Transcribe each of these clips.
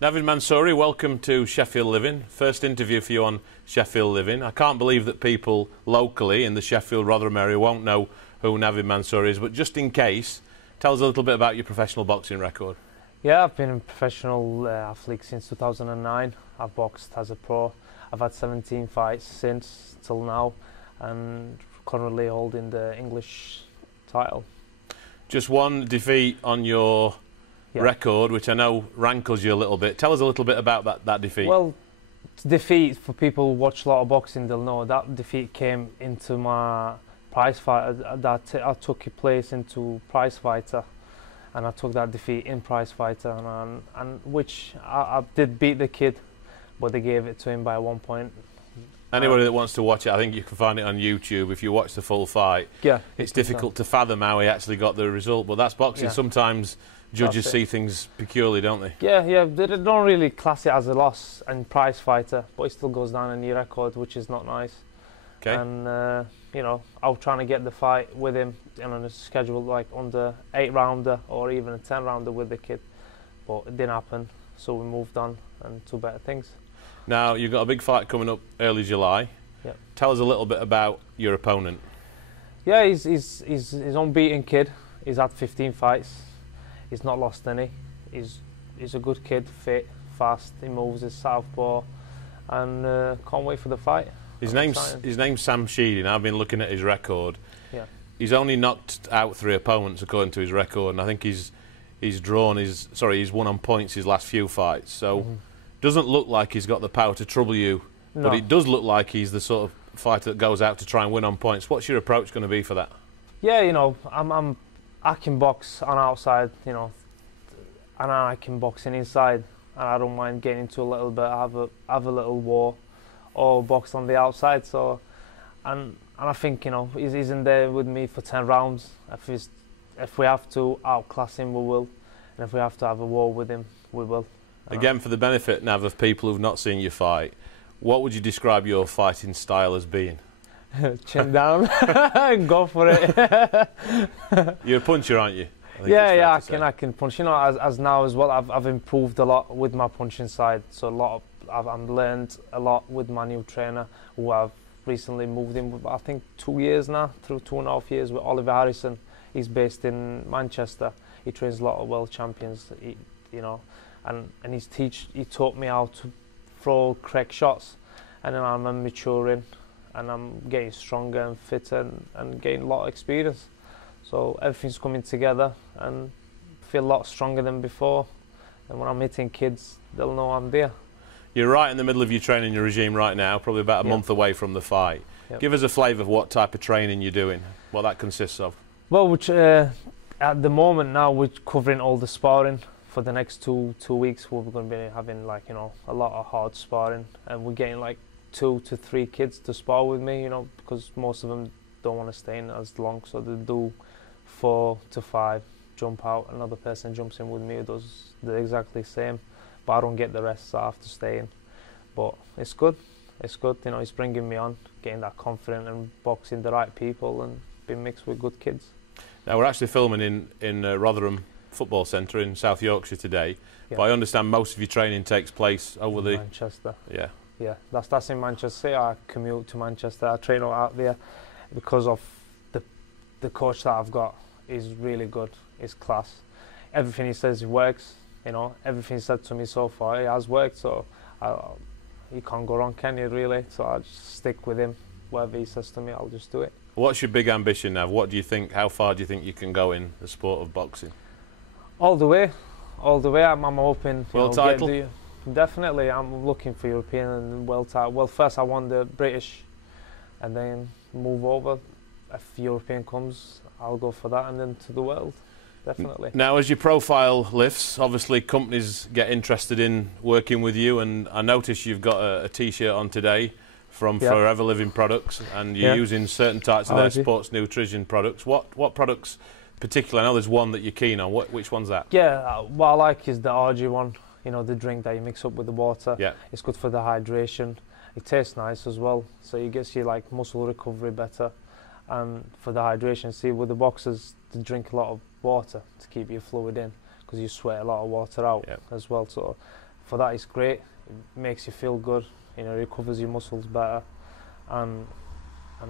Navid Mansouri, welcome to Sheffield Living. First interview for you on Sheffield Living. I can't believe that people locally in the Sheffield-Rotherham area won't know who Navid Mansouri is, but just in case, tell us a little bit about your professional boxing record. Yeah, I've been a professional athlete since 2009. I've boxed as a pro. I've had 17 fights since till now, and currently holding the English title. Just one defeat on your record, which I know rankles you a little bit. Tell us a little bit about that defeat. Well, defeat, for people who watch a lot of boxing, they'll know that defeat came into my prize fight. I took a place into prize fighter, and I took that defeat in prize fighter, and which I did beat the kid, but they gave it to him by 1 point. Anybody that wants to watch it, I think you can find it on YouTube if you watch the full fight. Yeah, it's difficult to fathom how he actually got the result, but that's boxing. Yeah. Sometimes judges see things peculiarly, don't they? Yeah, they don't really class it as a loss in prize fighter, but it still goes down in your record, which is not nice. Okay. And you know, I was trying to get the fight with him on a schedule like under 8-rounder or even a 10-rounder with the kid, but it didn't happen, so we moved on and to better things. Now, you've got a big fight coming up early July. Yep. Tell us a little bit about your opponent. Yeah, he's unbeaten kid. He's had 15 fights. He's not lost any. He's a good kid, fit, fast. He moves his southpaw, and can't wait for the fight. His name's Sam Sheedy, and I've been looking at his record. Yeah. He's only knocked out 3 opponents according to his record, and I think he's won on points his last few fights. So doesn't look like he's got the power to trouble you, but it does look like he's the sort of fighter that goes out to try and win on points. What's your approach going to be for that? Yeah, you know, I can box on outside, you know, and I can box in inside, and I don't mind getting into a little bit, have a little war, or box on the outside. So, and I think, you know, he's in there with me for 10 rounds. If we have to outclass him, we will, and if we have to have a war with him, we will. Again, for the benefit, Nav, of people who've not seen you fight, what would you describe your fighting style as being? Chin down and go for it. You're a puncher, aren't you? Yeah, I can punch. You know, as now as well, I've improved a lot with my punching side. So I've learned a lot with my new trainer, who I've recently moved in with, I think 2 years now, through 2.5 years, with Oliver Harrison. He's based in Manchester. He trains a lot of world champions. You know, and he taught me how to throw correct shots, and then I'm maturing, and I'm getting stronger and fitter and getting a lot of experience. So everything's coming together, and feel a lot stronger than before. And when I'm hitting kids, they'll know I'm there. You're right in the middle of your training regime right now, probably about a month away from the fight. Yep. Give us a flavour of what type of training you're doing, what that consists of. Well, at the moment now we're covering all the sparring. For the next two weeks, we're going to be having, like, you know, a lot of hard sparring, and we're getting like 2 to 3 kids to spar with me, you know, because most of them don't want to stay in as long, so they do 4 to 5, jump out, another person jumps in with me who does the exactly same, but I don't get the rest, so I have to stay in. But it's good, you know, it's bringing me on, getting that confident and boxing the right people and being mixed with good kids. Now, we're actually filming in Rotherham Football Centre in South Yorkshire today, but I understand most of your training takes place over the Manchester. Yeah, that's in Manchester. I commute to Manchester. I train out there because of the coach that I've got is really good. He's class. Everything he says works. You know, everything he said to me so far, it has worked. So you can't go wrong, can you, really? So I just stick with him. Whatever he says to me, I'll just do it. What's your big ambition now? What do you think? How far do you think you can go in the sport of boxing? All the way. I'm hoping. World title? Definitely, I'm looking for European and world title. Well, first I won the British, and then move over. If European comes, I'll go for that, and then to the world. Definitely. Now, as your profile lifts, obviously companies get interested in working with you, and I notice you've got a T-shirt on today from Forever Living Products, and you're using certain types of their sports nutrition products. What products? Particularly, I know there's one that you're keen on. Which one's that? Yeah, what I like is the RG one. You know, the drink that you mix up with the water. Yeah. It's good for the hydration. It tastes nice as well, so it gets you like muscle recovery better. And for the hydration, see, with the boxers, they drink a lot of water to keep your fluid in, because you sweat a lot of water out as well. So for that it's great. It makes you feel good. You know, it recovers your muscles better, and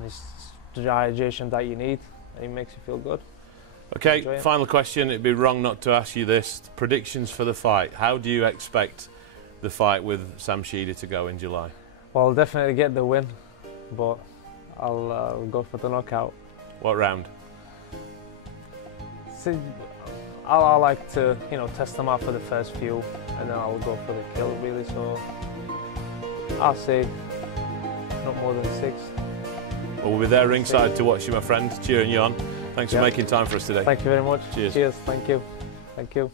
it's the hydration that you need. It makes you feel good. Okay, final question. It'd be wrong not to ask you this. Predictions for the fight. How do you expect the fight with Sam Sheedy to go in July? Well, I'll definitely get the win, but I'll go for the knockout. What round? See, I like to, you know, test them out for the first few, and then I'll go for the kill, really. So I'll say not more than 6. Well, we'll be there ringside to watch you, my friend, cheering you on. Thanks for making time for us today. Thank you very much. Cheers. Cheers. Thank you. Thank you.